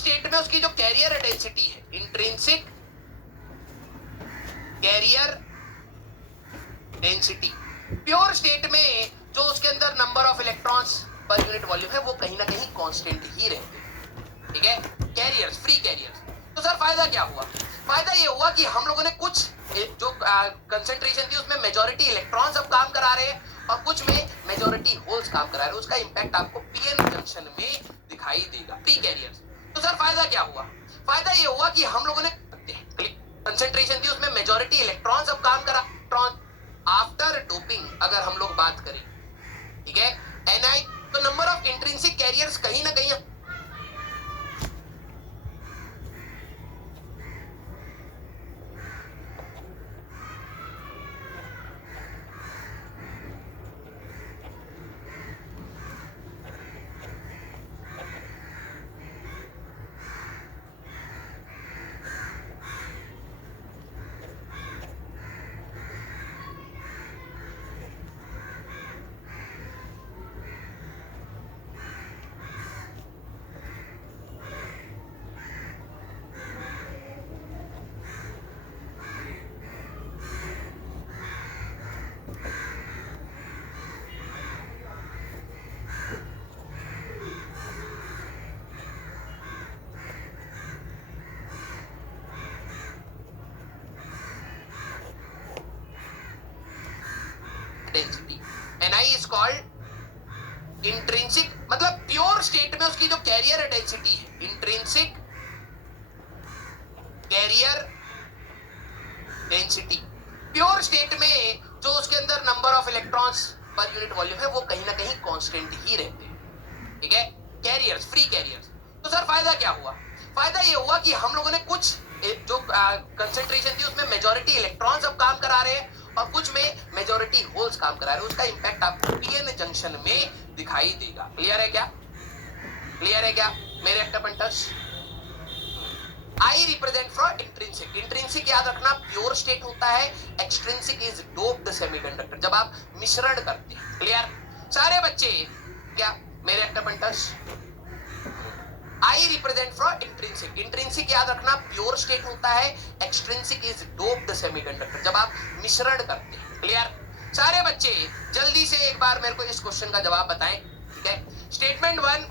State में उसकी जो कैरियर डेंसिटी है, intrinsic carrier density, pure state में जो उसके अंदर number of electrons per unit volume है वो कहीं ना कहीं कांस्टेंट ही रहते हैं, ठीक है। Carriers, free carriers. तो सर फायदा क्या हुआ? फायदा ये हुआ कि हम लोगों ने कुछ जो कंसेंट्रेशन थी उसमें मेजॉरिटी इलेक्ट्रॉन्स अब काम करा रहे हैं और कुछ में मेजॉरिटी होल्स काम करा रहे हैं। उसका इंपैक्ट आपको पीएन जंक्शन में दिखाई देगा, फ्री कैरियर्स। तो सर फायदा क्या हुआ? फायदा ये हुआ कि हम लोगों ने कंसेंट्रेशन थी उसमें मेजॉरिटी इलेक्ट्रॉन्स अब काम करा, इलेक्ट्रॉन आफ्टर डोपिंग अगर हम लोग बात करें, ठीक है, एनआई, तो नंबर ऑफ इंट्रिंसिक कैरियर्स कहीं ना कहीं density, Ni is called intrinsic, मतलब प्योर स्टेट में उसकी जो कैरियर डेंसिटी है, intrinsic carrier density, pure state में जो उसके अंदर number of electrons per unit volume है वो कहीं ना कहीं कांस्टेंट ही रहते हैं, ठीक है। Carriers, free carriers. तो सर फायदा क्या हुआ? फायदा ये हुआ कि हम लोगों ने कुछ जो कंसेंट्रेशन थी उसमें मेजॉरिटी इलेक्ट्रॉन्स अब काम करा रहे हैं और कुछ में मेजॉरिटी होल्स काम करा रहे हैं। उसका इंपैक्ट आपको पीएन जंक्शन में दिखाई देगा। क्लियर है क्या? क्लियर है क्या मेरे एक्टरपेंटर्स? I represent for intrinsic, intrinsic याद रखना प्योर स्टेट होता है, एक्सट्रिंसिक इज डोप्ड सेमीकंडक्टर, जब आप मिश्रण करते हैं। क्लियर सारे बच्चे क्या मेरे एक्टरपेंटर्स? I represent for intrinsic, intrinsic याद रखना प्योर स्टेट होता है, एक्सट्रिंसिक इज डोप्ड सेमीकंडक्टर, जब आप मिश्रण करते हैं। क्लियर सारे बच्चे जल्दी से एक बार मेरे को इस क्वेश्चन का जवाब बताएं, ठीक है। स्टेटमेंट 1,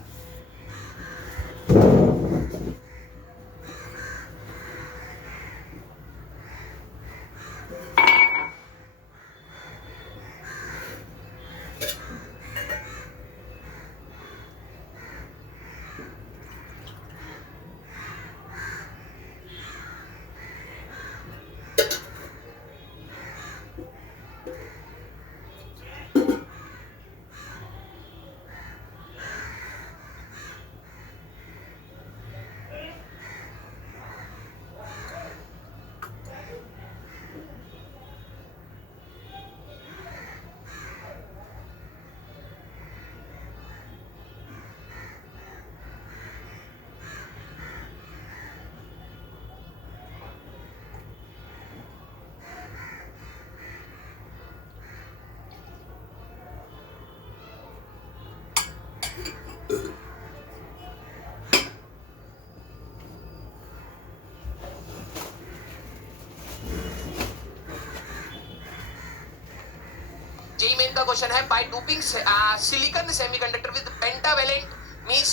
जेई मेन का क्वेश्चन है, by doping silicon semiconductor with pentavalent means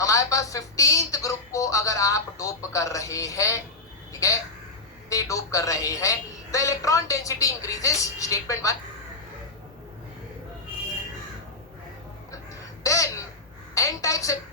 हमारे पास 15th ग्रुप को अगर आप डोप कर रहे हैं, ठीक है, ते डोप कर रहे हैं, the electron density increases, statement 1, then N type से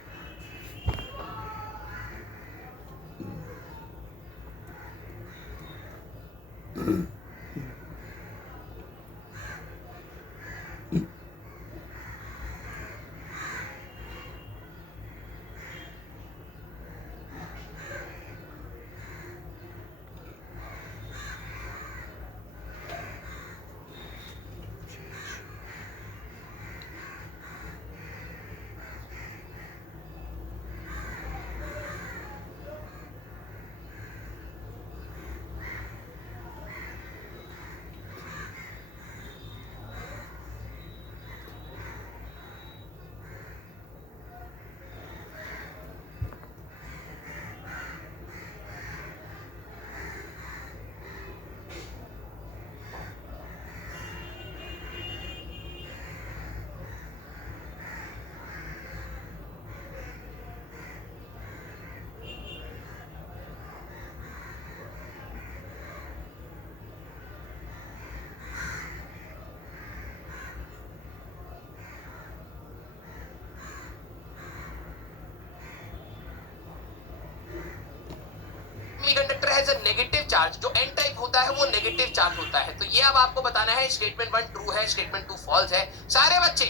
semiconductor has a negative charge, जो एन टाइप होता है वो नेगेटिव चार्ज होता है। तो ये अब आपको बताना है स्टेटमेंट 1 ट्रू है, स्टेटमेंट 2 फॉल्स है। सारे बच्चे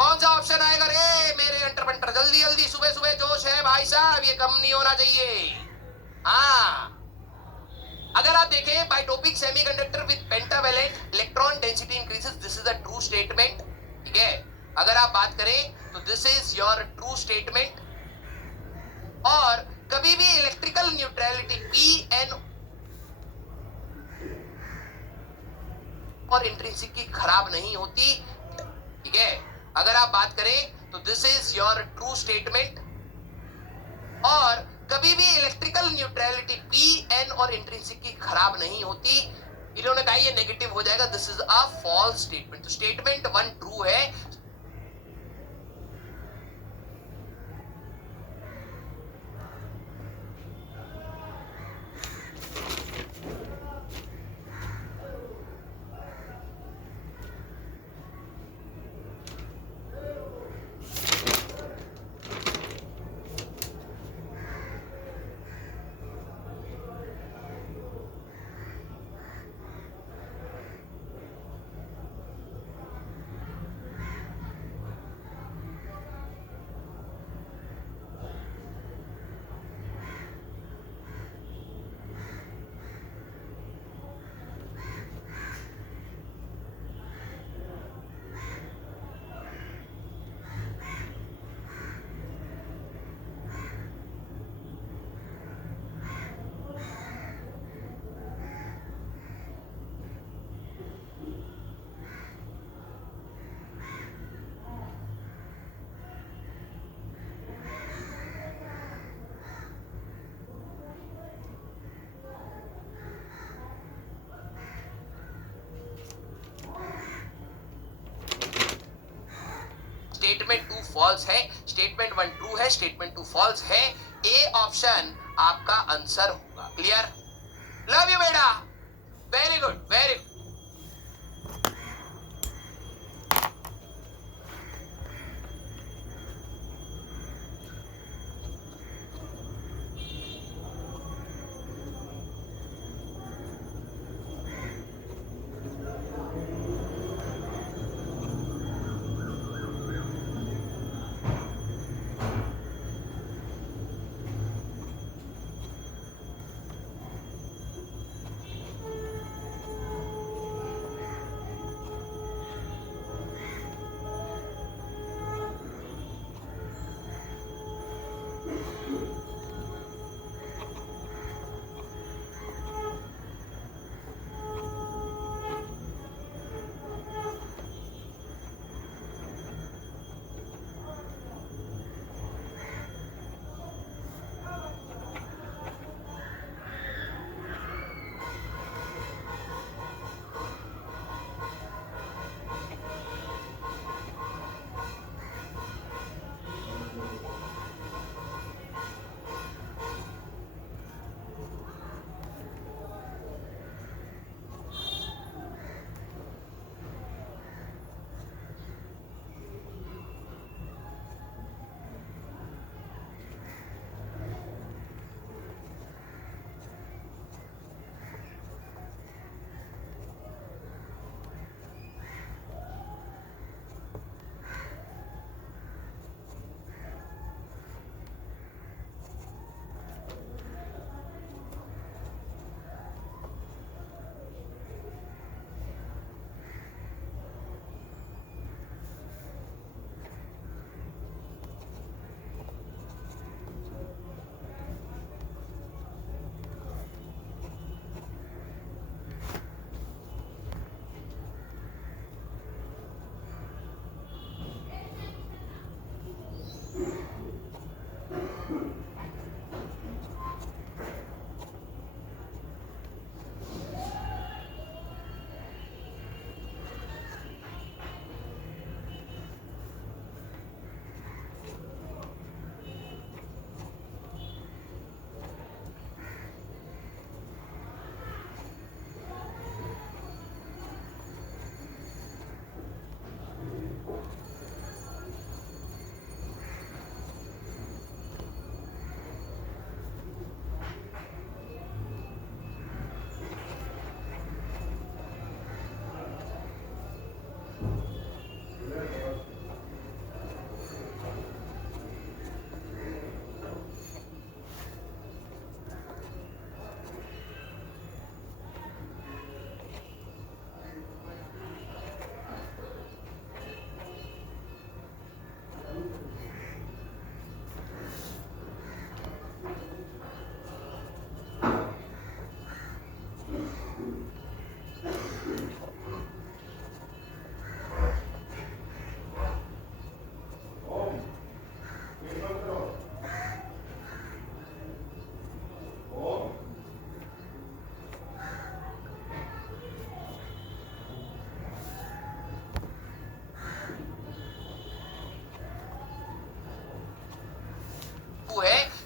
कौन सा ऑप्शन आएगा रे मेरे अंटरपेंटर, जल्दी जल्दी, सुबह सुबह जोश है भाई साहब, ये कम नहीं होना चाहिए। हाँ, अगर आप देखें बाइटोपिक semiconductor with pentavalent electron density increases, this is a true statement. ठीक है, अगर आप बात करें तो this is your true statement. और कभी भी इलेक्ट्रिकल न्यूट्रलिटी पी एन और इंट्रिंसिक की खराब नहीं होती। ठीक है, अगर आप बात करें तो this is your true statement. और कभी भी इलेक्ट्रिकल न्यूट्रलिटी पी एन और इंट्रिंसिक की खराब नहीं होती। इन्होंने कहा ये नेगेटिव हो जाएगा, this is a false statement. तो स्टेटमेंट 1 ट्रू है। स्टेटमेंट 2 फॉल्स है, स्टेटमेंट 1 ट्रू है, स्टेटमेंट 2 फॉल्स है। ए ऑप्शन आपका आंसर होगा। क्लियर? लव यू बेटा, very good very good.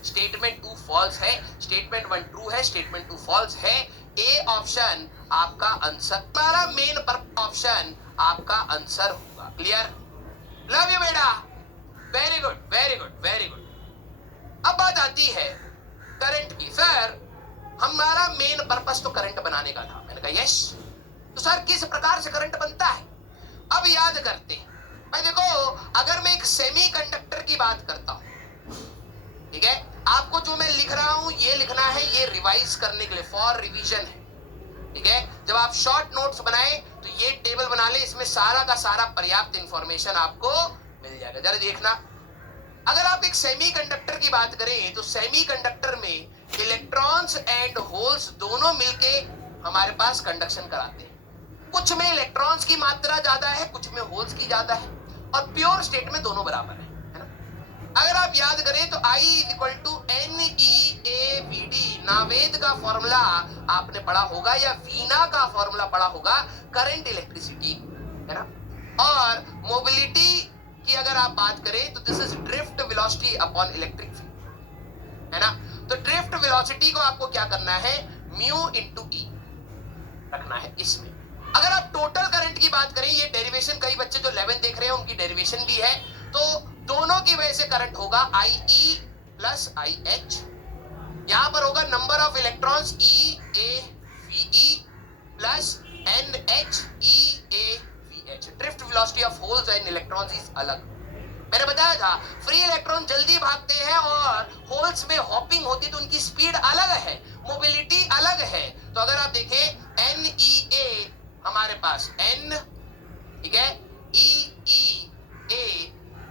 Statement 2 false है, स्टेटमेंट 1 ट्रू है, स्टेटमेंट 2 फॉल्स है। ए ऑप्शन आपका आंसर, हमारा मेन ऑप्शन आपका आंसर होगा। क्लियर? लव यू बेटा, very good very good very good. अब बात आती है करंट की। सर हमारा मेन पर्पस तो करंट बनाने का था। मैंने कहा यस, तो सर किस प्रकार से करंट बनता है? अब याद करते हैं भाई। देखो, अगर मैं एक सेमीकंडक्टर की बात करता हूं, ठीक है, आपको जो मैं लिख रहा हूं ये लिखना है, ये रिवाइज करने के लिए, फॉर रिवीजन है। ठीक है, जब आप शॉर्ट नोट्स बनाए तो ये टेबल बना ले, इसमें सारा का सारा पर्याप्त इंफॉर्मेशन आपको मिल जाएगा। जरा देखना, अगर आप एक सेमीकंडक्टर की बात करें तो सेमीकंडक्टर में इलेक्ट्रॉन्स एंड होल्स दोनों मिलके हमारे पास कंडक्शन कराते हैं। कुछ में इलेक्ट्रॉन्स की मात्रा ज्यादा है, कुछ में होल्स की ज्यादा है, और प्योर स्टेट में दोनों बराबर है ना? अगर आप याद करें तो I = NeAVD, नावेद का फॉर्मूला आपने पढ़ा होगा, या वीना का फॉर्मूला पढ़ा होगा, करंट इलेक्ट्रिसिटी, है ना? और मोबिलिटी की अगर आप बात करें तो this is drift velocity upon electric field, है ना? तो ड्रिफ्ट वेलोसिटी को आपको क्या करना है, म्यू × E रखना है इसमें। अगर आप टोटल करंट की बात करें, ये डेरिवेशन कई बच्चे जो 11 देख रहे हैं उनकी डेरिवेशन भी है, तो दोनों की वजह से करंट होगा IE + IH। यहां पर होगा number of electrons EAVE + NHEAVH। Drift velocity of holes and electrons is अलग। मैंने बताया था फ्री इलेक्ट्रॉन जल्दी भागते हैं और होल्स में हॉपिंग होती है तो उनकी स्पीड अलग है, मोबिलिटी अलग है। तो अगर आप देखें NEA हमारे पास N, ठीक है, EEA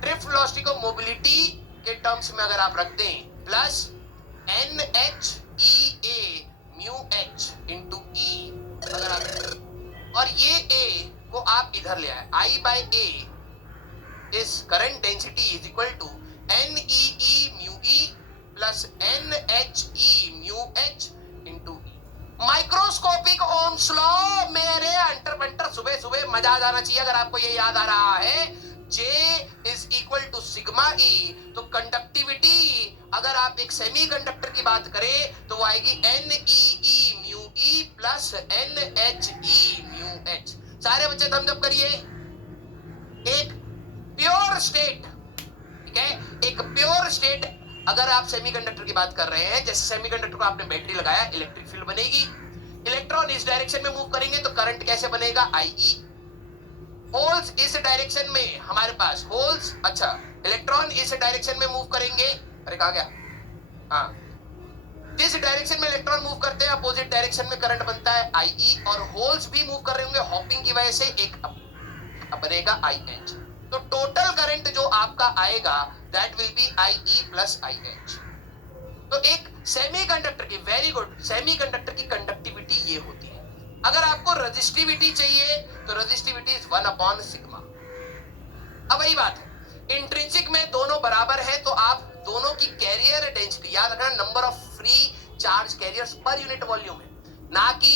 ड्रिफ्ट वेलोसिटी को मोबिलिटी के टर्म्स में अगर आप रख दें, प्लस NHEA μH × E अगर आप, और ये A को आप इधर ले आए, I/A इस current density is equal to NEE μE + NHE μH × E। Microscopic Ohm's law, मेरे अंटर पंटर सुबह सुबह मजा आ जाना चाहिए अगर आपको ये याद आ रहा है। J = सिग्मा E, तो कंडक्टिविटी अगर आप एक सेमीकंडक्टर की बात करें तो वो आएगी NEE μE + NHE μH। सारे बच्चे थम्स अप करिए। एक प्योर स्टेट, ठीक है, एक प्योर स्टेट अगर आप सेमीकंडक्टर की बात कर रहे हैं, जैसे सेमीकंडक्टर को आपने बैटरी लगाया, इलेक्ट्रिक फील्ड बनेगी, इलेक्ट्रॉन इस डायरेक्शन में मूव करेंगे तो करंट कैसे बनेगा, IE। होल्स इस डायरेक्शन में हमारे पास होल्स, अच्छा, इलेक्ट्रॉन इस डायरेक्शन में मूव करेंगे, अरे कहा गया, हाँ, जिस डायरेक्शन में इलेक्ट्रॉन मूव करते हैं अपोजिट डायरेक्शन में करंट बनता है IE, और होल्स भी मूव कर रहे होंगे हॉपिंग की वजह से, एक बनेगा IH। तो टोटल करंट जो आपका आएगा that will be IE + IH। तो एक सेमीकंडक्टर की, वेरी गुड, सेमीकंडक्टर की कंडक्टिविटी ये होती है। अगर आपको रेजिस्टिविटी चाहिए तो रेजिस्टिविटी इज 1/σ। अब वही बात है, इंट्रिंसिक में दोनों बराबर है तो आप दोनों की कैरियर डेंसिटी याद रखना, number of free charge carriers पर यूनिट वॉल्यूम है, ना कि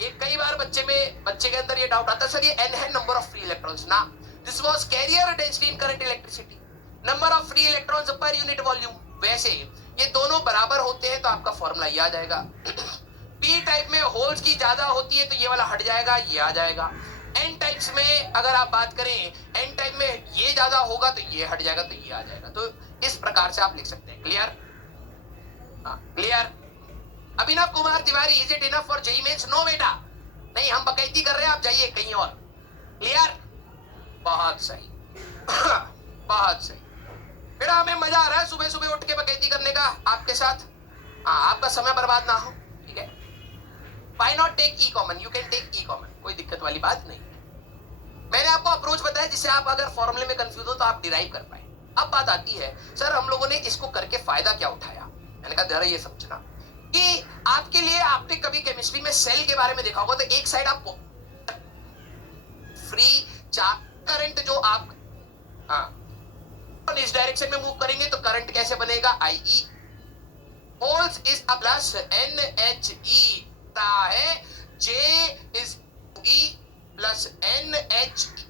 ये कई बार बच्चे के अंदर ये डाउट आता है सर ये N है नंबर ऑफ फ्री इलेक्ट्रॉन्स, ना, this was carrier density in current electricity, number of free electrons per unit volume. वैसे ये दोनों बराबर होते हैं तो आपका फॉर्मूला ये आ जाएगा। पी टाइप में होल्स की ज्यादा होती है तो ये वाला हट जाएगा, ये आ जाएगा। एन टाइप्स में अगर आप बात करें, एन टाइप में ये ज्यादा होगा तो ये हट जाएगा, तो ये आ जाएगा। तो इस प्रकार से आप लिख सकते हैं। क्लियर? हाँ, clear. Abhinav Kumar Tiwari, is it enough for JEE Mains? No बेटा, नहीं, हम बकैती कर रहे हैं, आप जाइए कहीं और। क्लियर? बहुत सही बहुत सही बेटा, हमें मजा आ रहा है सुबह सुबह उठ के बकैती करने का आपके साथ। हाँ, आपका समय बर्बाद ना हो, ठीक है। Why not take E common? You can take E common, कोई दिक्कत वाली बात नहीं। मैंने आपको अप्रोच बताया जिससे आप अगर फॉर्मूले में कंफ्यूज हो तो आप डिराइव कर पाए। अब बात आती है सर हम लोगों ने इसको करके फायदा क्या उठाया। मैंने कहा जरा ये समझना कि आपके लिए, आपने कभी केमिस्ट्री में सेल के बारे में देखा होगा, तो एक साइड आप फ्री चार्ज करंट जो आप, हाँ, इस डायरेक्शन में मूव करेंगे तो करंट कैसे बनेगा, IE। Holes is plus NHE है, J इज E + NHE।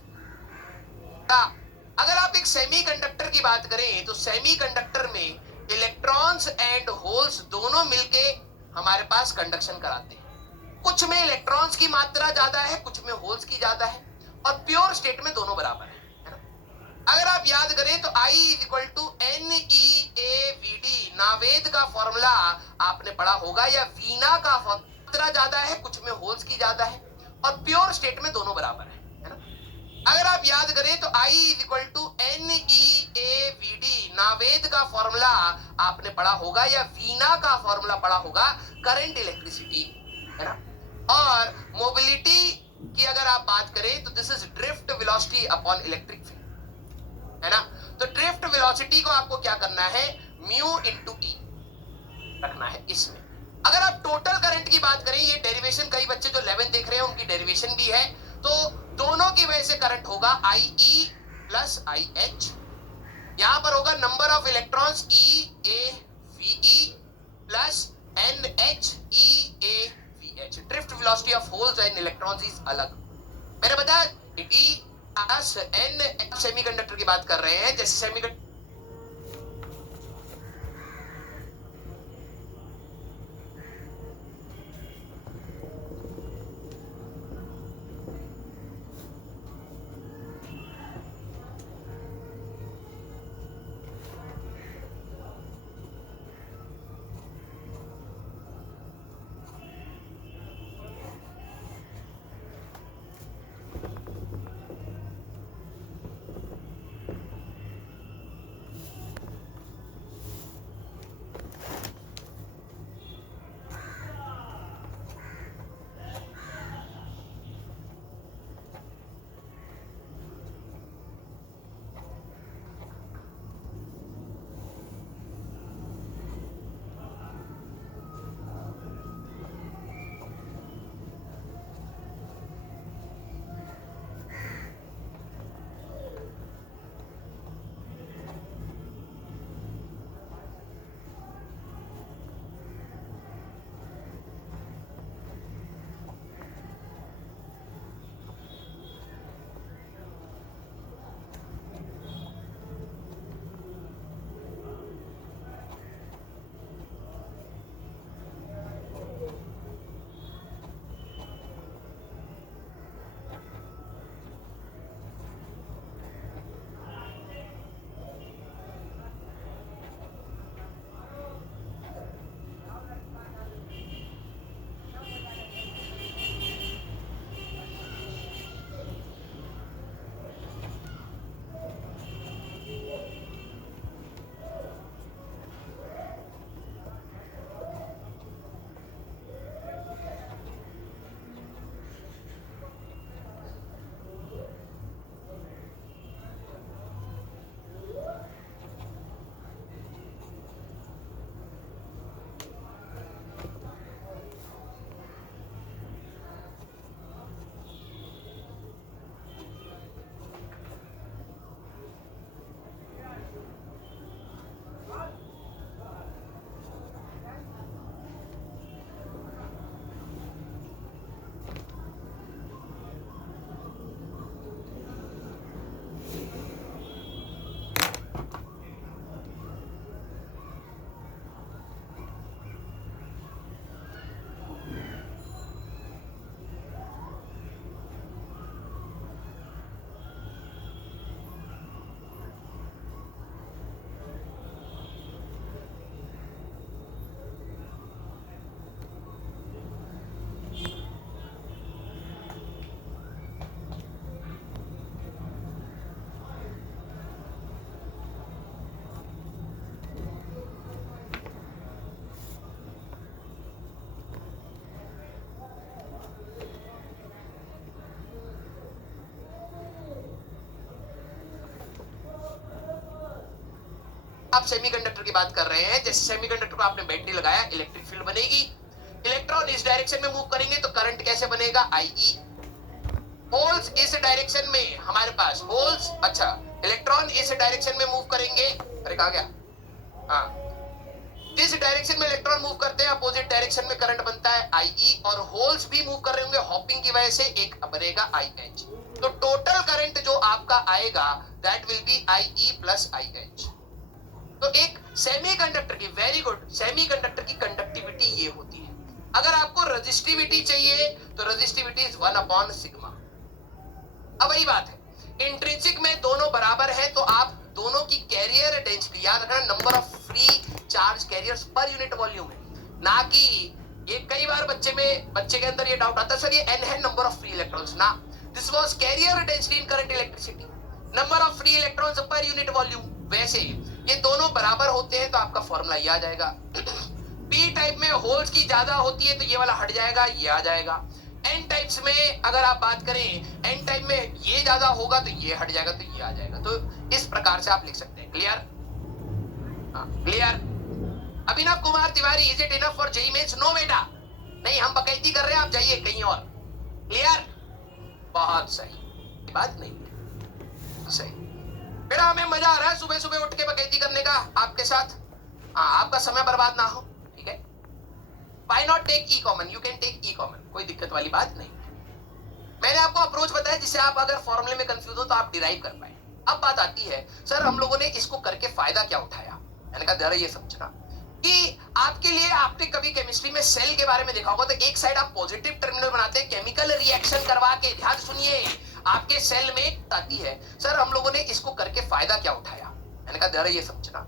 अगर आप एक सेमीकंडक्टर की बात करें तो सेमीकंडक्टर में इलेक्ट्रॉन इलेक्ट्रॉन्स एंड होल्स दोनों मिलके हमारे पास कंडक्शन कराते हैं। कुछ में इलेक्ट्रॉन्स की मात्रा ज्यादा है, कुछ में होल्स की ज्यादा है, और प्योर स्टेट में दोनों बराबर है ना। अगर आप याद करें तो I is equal to NeAVD, Naved का फॉर्मूला आपने पढ़ा होगा, या वीना का मात्रा ज्यादा है, कुछ में होल्स की ज्यादा है, और प्योर स्टेट में दोनों बराबर है ना। अगर आप याद करें तो I is equal to NeAVD, Naved का फॉर्मूला आपने पढ़ा होगा, या वीना का फॉर्मूला पढ़ा होगा, करंट इलेक्ट्रिसिटी है ना। और मोबिलिटी की अगर आप बात करें तो this is drift velocity upon electric field है ना। तो ड्रिफ्ट वेलोसिटी को आपको क्या करना है, म्यू इंटू ई रखना है इसमें। अगर आप टोटल करंट की बात करें, ये डेरिवेशन कई बच्चे जो 11 देख रहे हैं उनकी डेरिवेशन भी है, तो दोनों की वजह से करंट होगा IE प्लस IH। यहां पर होगा number of electrons EAVE plus NHEAVH। Drift velocity of holes and electrons is अलग। मैंने बताया D प्लस N, सेमीकंडक्टर की बात कर रहे हैं, जैसे सेमीकंडक्टर आप सेमीकंडक्टर की बात कर रहे हैं, जैसे सेमीकंडक्टर को आपने बैटरी लगाया, इलेक्ट्रिक फील्ड बनेगी, इलेक्ट्रॉन इस डायरेक्शन में मूव करेंगे तो करंट कैसे बनेगा, IE। होल्स इस डायरेक्शन में हमारे पास होल्स, अच्छा इलेक्ट्रॉन इस डायरेक्शन में मूव करेंगे, अरे कहां गया, हाँ जिस डायरेक्शन में इलेक्ट्रॉन मूव करते हैं अपोजिट डायरेक्शन में करंट बनता है IE, और होल्स भी मूव कर रहे होंगे हॉपिंग की वजह से, एक बनेगा IH। तो टोटल करंट जो आपका आएगा that will be IE plus IH। तो एक सेमीकंडक्टर की, वेरी गुड, रेजिस्टिविटी चाहिए तो रेजिस्टिविटी इज 1/सिग्मा। अब वही बात है, इंट्रिंसिक में दोनों बराबर है तो आप दोनों की कैरियर डेंसिटी याद रखना, number of free charge carriers पर यूनिट वॉल्यूम है, ना कि ये कई बार बच्चे के अंदर ये डाउट आता है सर ये n है नंबर ऑफ फ्री इलेक्ट्रॉन्स, ना, this was carrier density in current electricity, number of free electrons per unit volume. वैसे ये दोनों बराबर होते हैं तो आपका फॉर्मूला ये आ जाएगा। पी टाइप में होल्स की ज्यादा होती है तो ये वाला हट जाएगा, ये आ जाएगा। एन टाइप्स में अगर आप बात करें, एन टाइप में ये ज्यादा होगा तो ये हट जाएगा, तो ये आ जाएगा। तो इस प्रकार से आप लिख सकते हैं। Clear? Clear? Abhinav Kumar Tiwari, is it enough for JEE Mains? No बेटा, नहीं, हम बकैती कर रहे हैं, आप जाइए कहीं और। क्लियर? बहुत सही, बात नहीं सही। फिर हमें मजा आ रहा है सुबह सुबह उठ के बकैती करने का आपके साथ। आपका समय बर्बाद ना हो, ठीक है? Why not take E common? You can take E common, कोई दिक्कत वाली बात नहीं। मैंने आपको अप्रोच बताया जिससे आप अगर फॉर्मूले में कंफ्यूज हो तो आप डिराइव कर पाए। अब बात आती है सर हम लोगों ने इसको करके फायदा क्या उठाया। मैंने कहा जरा ये समझना कि आपके लिए आपने कभी केमिस्ट्री में सेल के बारे में देखा होगा, तो एक साइड आप पॉजिटिव टर्मिनल बनाते हैं केमिकल रिएक्शन करवा के। ध्यान सुनिए, आपके सेल में आती है सर हम लोगों ने इसको करके फायदा क्या उठाया। मैंने कहा जरा ये समझना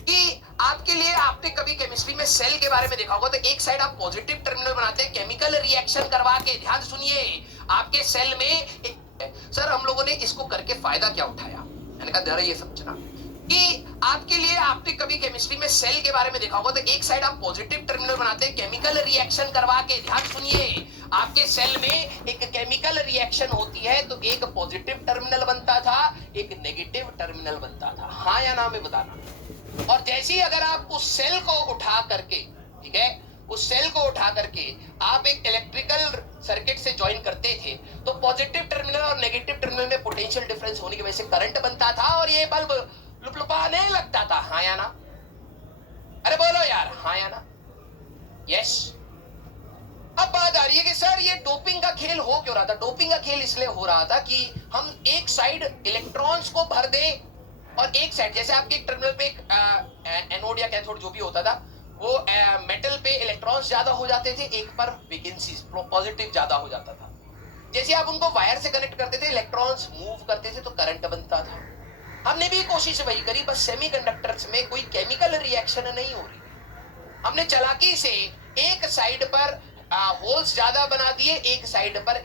कि आपके लिए आपने कभी केमिस्ट्री में सेल के बारे में देखा होगा, तो एक साइड आप पॉजिटिव टर्मिनल बनाते हैं केमिकल रिएक्शन करवा के। ध्यान सुनिए, आपके सेल में सर हम लोगों ने इसको करके फायदा क्या उठाया। मैंने कहा जरा ये समझना कि आपके लिए आपने कभी केमिस्ट्री में सेल के बारे में देखा होगा, तो एक साइड आप पॉजिटिव टर्मिनल बनाते हैं केमिकल रिएक्शन करवा के। ध्यान सुनिए, आपके सेल में एक केमिकल रिएक्शन होती है तो एक पॉजिटिव टर्मिनल बनता था, एक नेगेटिव टर्मिनल बनता था। हाँ या ना में बताना। और जैसे ही अगर आप उस सेल को उठा करके, ठीक है, उस सेल को उठा करके आप एक इलेक्ट्रिकल सर्किट से ज्वाइन करते थे तो पॉजिटिव टर्मिनल और नेगेटिव टर्मिनल में पोटेंशियल डिफरेंस होने की वजह से करंट बनता था और ये बल्ब लुपलुपाने लगता था। हाँ या ना? अरे बोलो यार, हाँ या ना? यस। अब बात आ रही है कि सर ये डोपिंग का खेल हो क्यों रहा था। डोपिंग का खेल इसलिए हो रहा था कि हम एक साइड इलेक्ट्रॉन्स को भर दें और एक साइड, जैसे आपके एक टर्मिनल पे एक एनोड या कैथोड जो भी होता था, वो मेटल पे इलेक्ट्रॉन्स ज्यादा हो जाते थे, एक पर वैकेंसी पॉजिटिव ज्यादा हो जाता था। जैसे आप उनको वायर से कनेक्ट करते थे, इलेक्ट्रॉन्स मूव करते थे तो करंट बनता था। हमने भी कोशिश वही करी, बस सेमीकंडक्टर्स में कोई केमिकल रिएक्शन नहीं हो रही। हमने चालाकी से एक साइड पर होल्स ज्यादा बना दिए, एक साइड पर